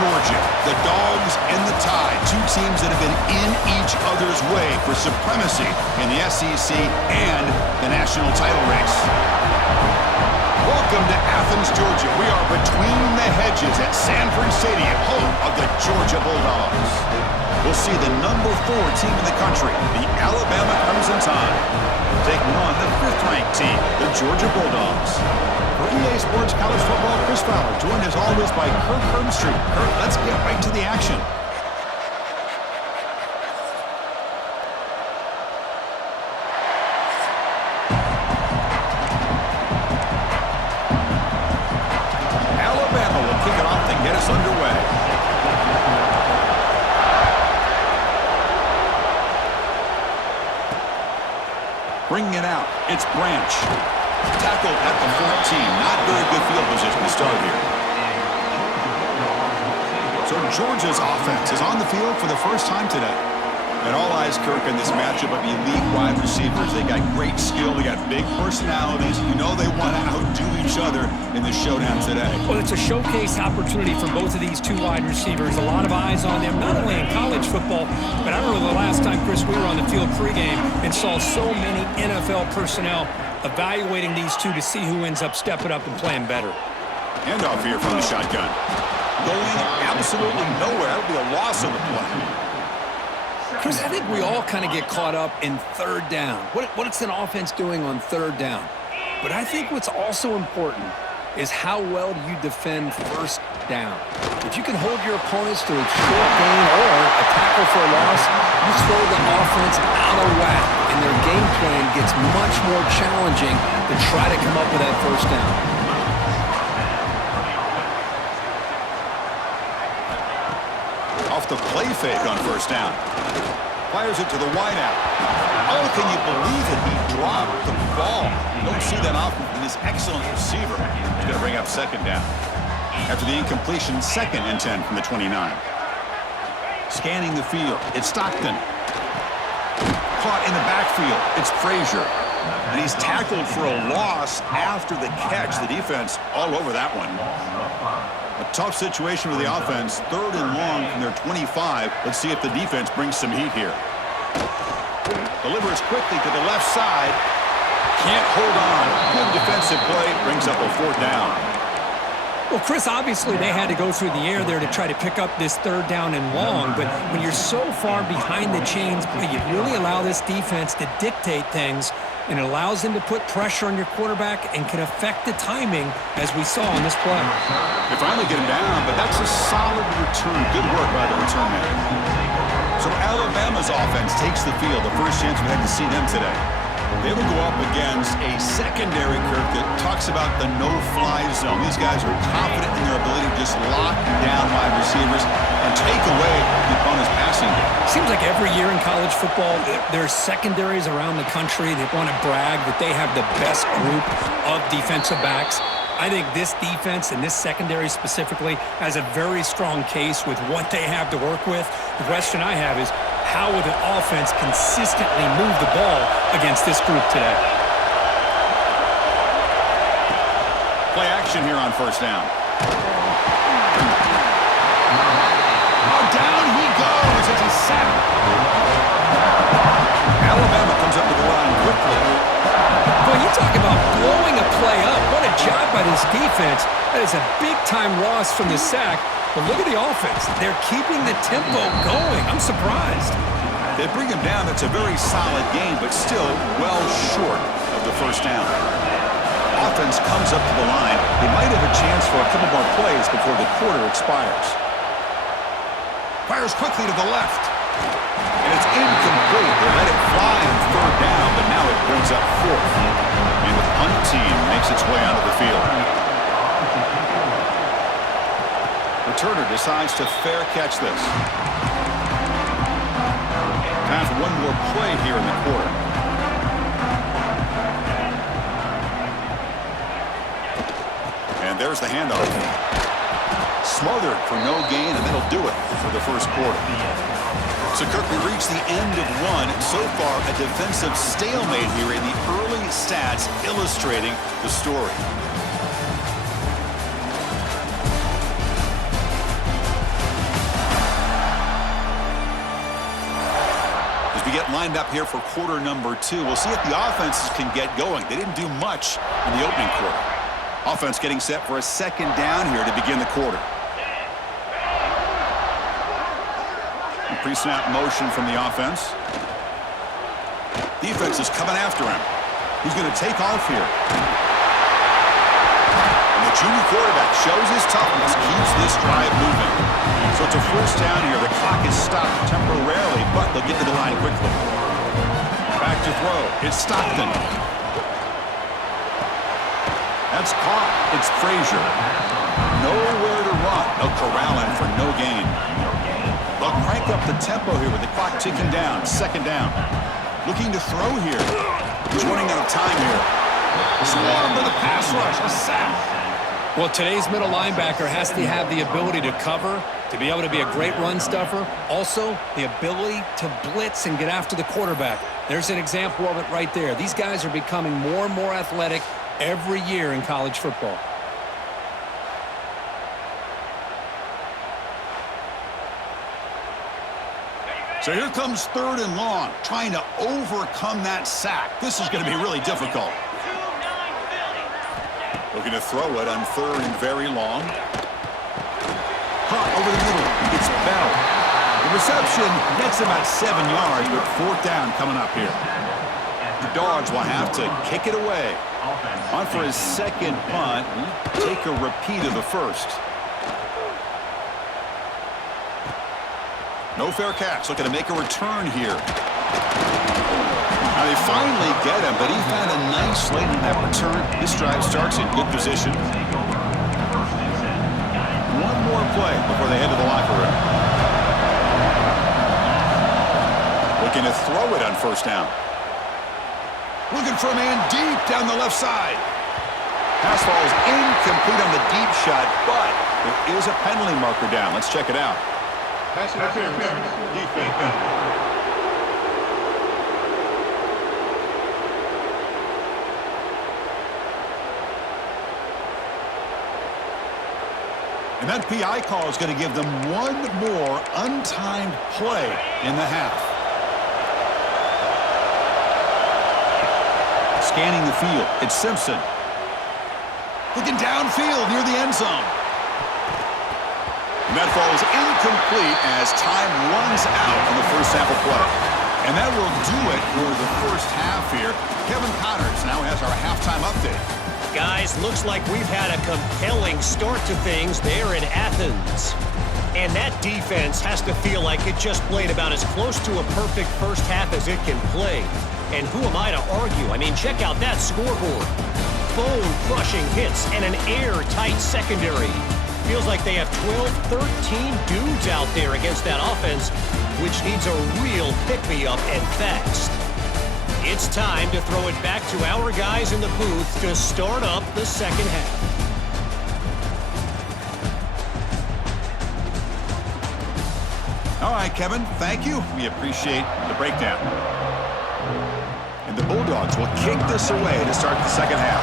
Georgia, the Dogs and the Tide, two teams that have been in each other's way for supremacy in the SEC and the national title race. Welcome to Athens, Georgia. We are between the hedges at Sanford Stadium, home of the Georgia Bulldogs. We'll see the number 4 team in the country, the Alabama Crimson Tide, taking on the 5th-ranked team, the Georgia Bulldogs. For EA Sports College Football, Chris Fowler, joined as always by Kirk Herbstreit. Kirk, let's get right to the action. Alabama will kick it off to get us underway. Bringing it out, it's Branch. Tackled at the 14. Not very good field position to start here. So Georgia's offense is on the field for the first time today. And all eyes, Kirk, in this matchup of elite wide receivers. They got great skill. They got big personalities. You know they want to outdo each other in the showdown today. Well, it's a showcase opportunity for both of these two wide receivers. A lot of eyes on them, not only in college football, but I remember the last time, Chris, we were on the field pregame and saw so many NFL personnel evaluating these two to see who ends up stepping up and playing better. Handoff here from the shotgun. Going absolutely nowhere. That'll be a loss on the play. Chris, I think we all kind of get caught up in third down. What's an offense doing on third down? But I think what's also important is how well do you defend first down. If you can hold your opponents to a short gain or a tackle for a loss, you throw the offense out of whack, and their game plan gets much more challenging to try to come up with that first down. Off the play fake on first down. Fires it to the wideout. Oh, can you believe it? He dropped the ball. You don't see that often from this excellent receiver. He's going to bring up second down. After the incompletion, 2nd and 10 from the 29. Scanning the field, it's Stockton. Caught in the backfield, it's Frazier. And he's tackled for a loss after the catch. The defense all over that one. A tough situation for the offense. 3rd and long from their 25. Let's see if the defense brings some heat here. Delivers quickly to the left side. Can't hold on. Good defensive play. Brings up a 4th down. Well, Chris, obviously they had to go through the air there to try to pick up this 3rd down and long, but when you're so far behind the chains, you really allow this defense to dictate things, and it allows them to put pressure on your quarterback and can affect the timing, as we saw on this play. They finally get him down, but that's a solid return. Good work by the return man. So Alabama's offense takes the field. The first chance we had to see them today. They will go up against a secondary, Kirk, that talks about the no-fly zone. These guys are confident in their ability to just lock down wide receivers and take away the opponent's passing game. Seems like every year in college football, there's secondaries around the country that want to brag that they have the best group of defensive backs. I think this defense and this secondary specifically has a very strong case with what they have to work with. The question I have is, how will the offense consistently move the ball against this group today? Play action here on first down. Oh, down he goes. It's a sack. Alabama comes up to the line quickly. Boy, you talk about blowing a play up. What a job by this defense. That is a big-time loss from the sack. But look at the offense. They're keeping the tempo going. I'm surprised. They bring him down. It's a very solid game, but still well short of the first down. Offense comes up to the line. They might have a chance for a couple more plays before the quarter expires. Fires quickly to the left. And it's incomplete. They let it fly on 3rd down, but now it brings up 4th. And the punt team makes its way onto the field. Returner decides to fair catch this. Time for one more play here in the quarter. And there's the handoff. Smothered for no gain, and that'll do it for the first quarter. So, Kirk, we reach the end of one. So far, a defensive stalemate here in the early stats illustrating the story. we get lined up here for quarter number 2. We'll see if the offenses can get going. They didn't do much in the opening quarter. Offense getting set for a second down here to begin the quarter. Pre-snap motion from the offense. Defense is coming after him. He's going to take off here. And the junior quarterback shows his toughness, keeps this drive moving. So it's a first down here. The clock is stopped temporarily, but they'll get to the line quickly. Back to throw. It's Stockton. That's caught. It's Frazier. Nowhere to run. They'll corral him for no gain. They'll crank up the tempo here with the clock ticking down. Second down. Looking to throw here. He's running out of time here. Swarm to the pass rush. A sack. Well, today's middle linebacker has to have the ability to cover, to be able to be a great run stuffer. Also, the ability to blitz and get after the quarterback. There's an example of it right there. These guys are becoming more and more athletic every year in college football. So here comes third and long, trying to overcome that sack. This is going to be really difficult. Looking to throw it on third and very long. Caught over the middle. It's Bell. The reception gets him at 7 yards, but fourth down coming up here. The Dogs will have to kick it away. On for his second punt. Take a repeat of the first. No fair catch. Looking to make a return here. Now they finally get him, but he found a nice lane in that return. This drive starts in good position. One more play before they head to the locker room. Looking to throw it on first down. Looking for a man deep down the left side. Pass ball is incomplete on the deep shot, but there is a penalty marker down. Let's check it out. Pass interference, defense. And that PI call is going to give them one more untimed play in the half. Scanning the field, it's Simpson. Looking downfield near the end zone. And that falls incomplete as time runs out on the first half of play. And that will do it for the first half here. Kevin Connors now has our halftime update. Guys, looks like we've had a compelling start to things there in Athens. And that defense has to feel like it just played about as close to a perfect first half as it can play. And who am I to argue? I mean, check out that scoreboard. Bone-crushing hits and an airtight secondary. Feels like they have 12, 13 dudes out there against that offense, which needs a real pick-me-up and fast. It's time to throw it back to our guys in the booth to start up the second half. All right, Kevin, thank you. We appreciate the breakdown. And the Bulldogs will kick this away to start the second half.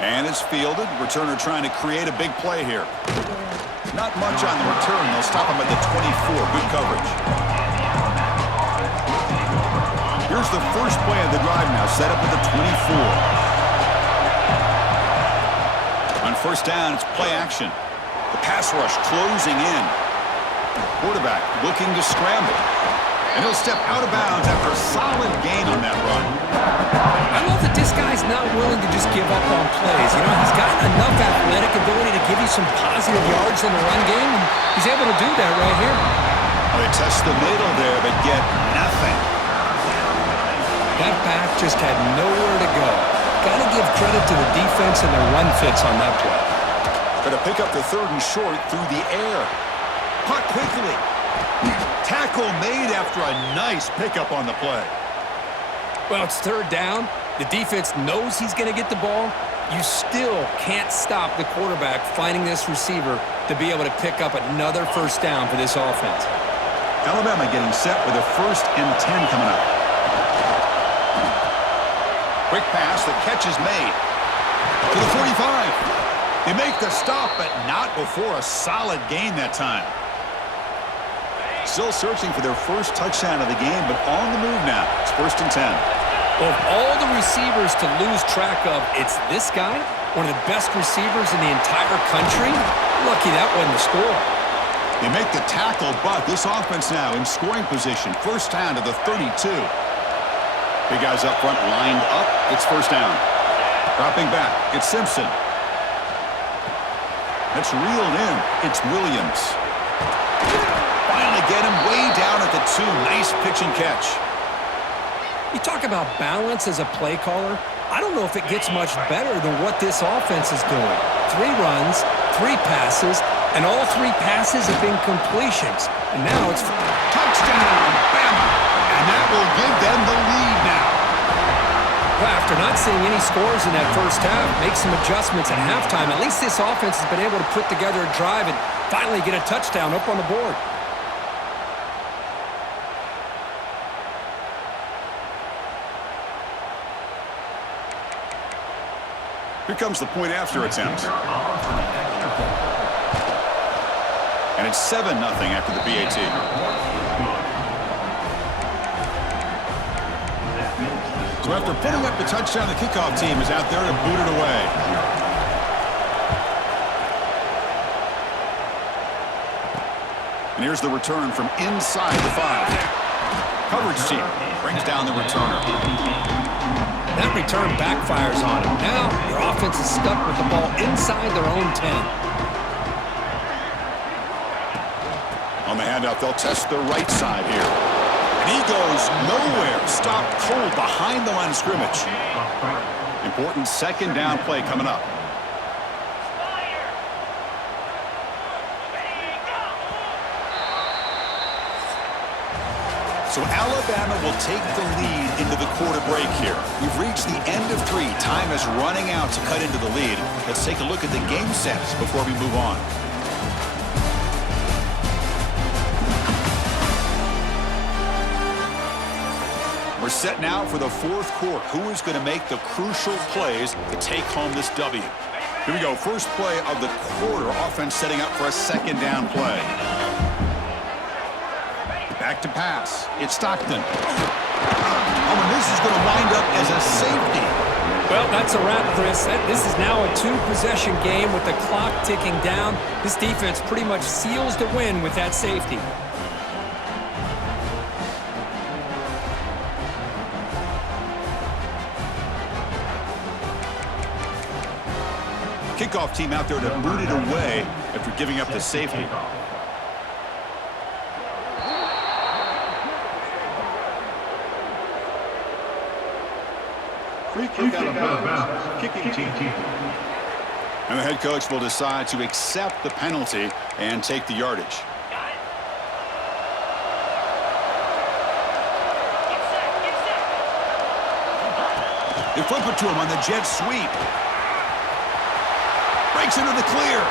And it's fielded. Returner trying to create a big play here. Not much on the return. They'll stop him at the 24. Good coverage. Here's the first play of the drive now. Set up at the 24. On first down, it's play action. The pass rush closing in. Quarterback looking to scramble. And he'll step out of bounds after a solid gain on that run. I love that this guy's not willing to just give up on plays. You know, he's got enough athletic ability to give you some positive yards in the run game, and he's able to do that right here. Well, they test the middle there, but get nothing. That back just had nowhere to go. Got to give credit to the defense and their run fits on that play. Going to pick up the third and short through the air. Caught quickly. Tackle made after a nice pickup on the play. Well, it's third down. The defense knows he's going to get the ball. You still can't stop the quarterback finding this receiver to be able to pick up another first down for this offense. Alabama getting set with a 1st and 10 coming up. Quick pass, the catch is made. To the 45. They make the stop, but not before a solid gain that time. still searching for their first touchdown of the game, but on the move now. It's 1st and 10. Of all the receivers to lose track of, it's this guy, one of the best receivers in the entire country. Lucky that wasn't the score. They make the tackle, but this offense now in scoring position. 1st down to the 32. Big guys up front lined up. It's 1st down. Dropping back, it's Simpson. That's reeled in. It's Williams. Finally get him way down at the 2. Nice pitch and catch. You talk about balance as a play caller. I don't know if it gets much better than what this offense is doing. 3 runs, 3 passes, and all 3 passes have been completions. And now it's touchdown, Bama. And that will give them the lead now. Well, after not seeing any scores in that first half, make some adjustments at halftime. At least this offense has been able to put together a drive and finally get a touchdown up on the board. Here comes the point after attempt. And it's 7-0 after the PAT. So after putting up the touchdown, the kickoff team is out there to boot it away. And here's the return from inside the 5. Coverage team brings down the returner. That return backfires on him. Now your offense is stuck with the ball inside their own 10. On the handoff, they'll test the right side here. And he goes nowhere. Stopped cold behind the line of scrimmage. Important 2nd down play coming up. So Alabama will take the lead into the quarter break here. We've reached the end of 3. Time is running out to cut into the lead. Let's take a look at the game sets before we move on. We're set now for the 4th quarter. Who is going to make the crucial plays to take home this W? Here we go. First play of the quarter. Offense setting up for a 2nd down play. Back to pass. It's Stockton. Oh, and this is going to wind up as a safety. Well, that's a wrap, Chris. This is now a 2-possession game with the clock ticking down. This defense pretty much seals the win with that safety. Kickoff team out there to boot it away after giving up the safety. Free kick out of bounds. Kicking team. And the head coach will decide to accept the penalty and take the yardage. They flip it to him on the jet sweep. Breaks into the clear.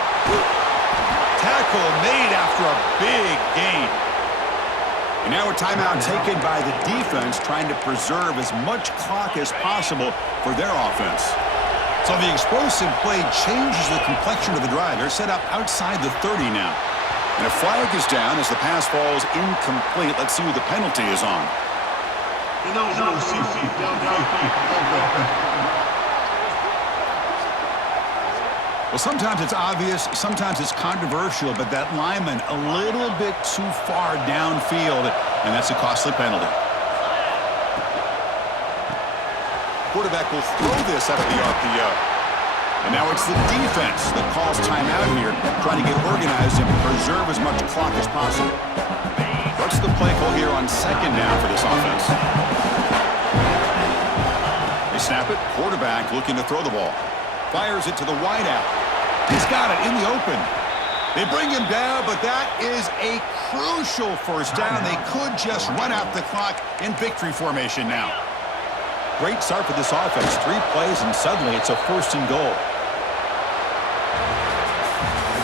Tackle made after a big gain. And now a timeout taken by the defense, trying to preserve as much clock as possible for their offense. So the explosive play changes the complexion of the drive. They're set up outside the 30 now. And a flag is down as the pass falls incomplete. Let's see who the penalty is on. Well, sometimes it's obvious, sometimes it's controversial, but that lineman a little bit too far downfield, and that's a costly penalty. Quarterback will throw this out of the RPO. And now it's the defense that calls timeout here, trying to get organized and preserve as much clock as possible. What's the play call here on 2nd down for this offense? They snap it. Quarterback looking to throw the ball. Fires it to the wideout. He's got it in the open. They bring him down, but that is a crucial 1st down. They could just run out the clock in victory formation now. Great start for this offense. 3 plays, and suddenly it's a 1st and goal.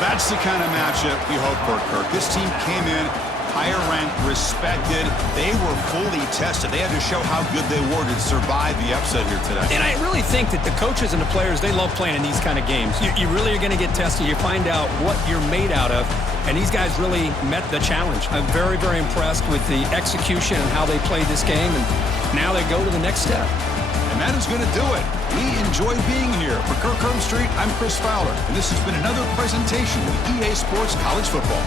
That's the kind of matchup we hope for, Kirk. This team came in higher ranked, respected. They were fully tested. They had to show how good they were to survive the upset here today. And I really think that the coaches and the players, they love playing in these kind of games. You really are going to get tested. You find out what you're made out of. And these guys really met the challenge. I'm very, very impressed with the execution and how they played this game, and now they go to the next step. And that is going to do it. We enjoy being here. For Kirk Herbstreit, I'm Chris Fowler, and this has been another presentation of EA Sports College Football.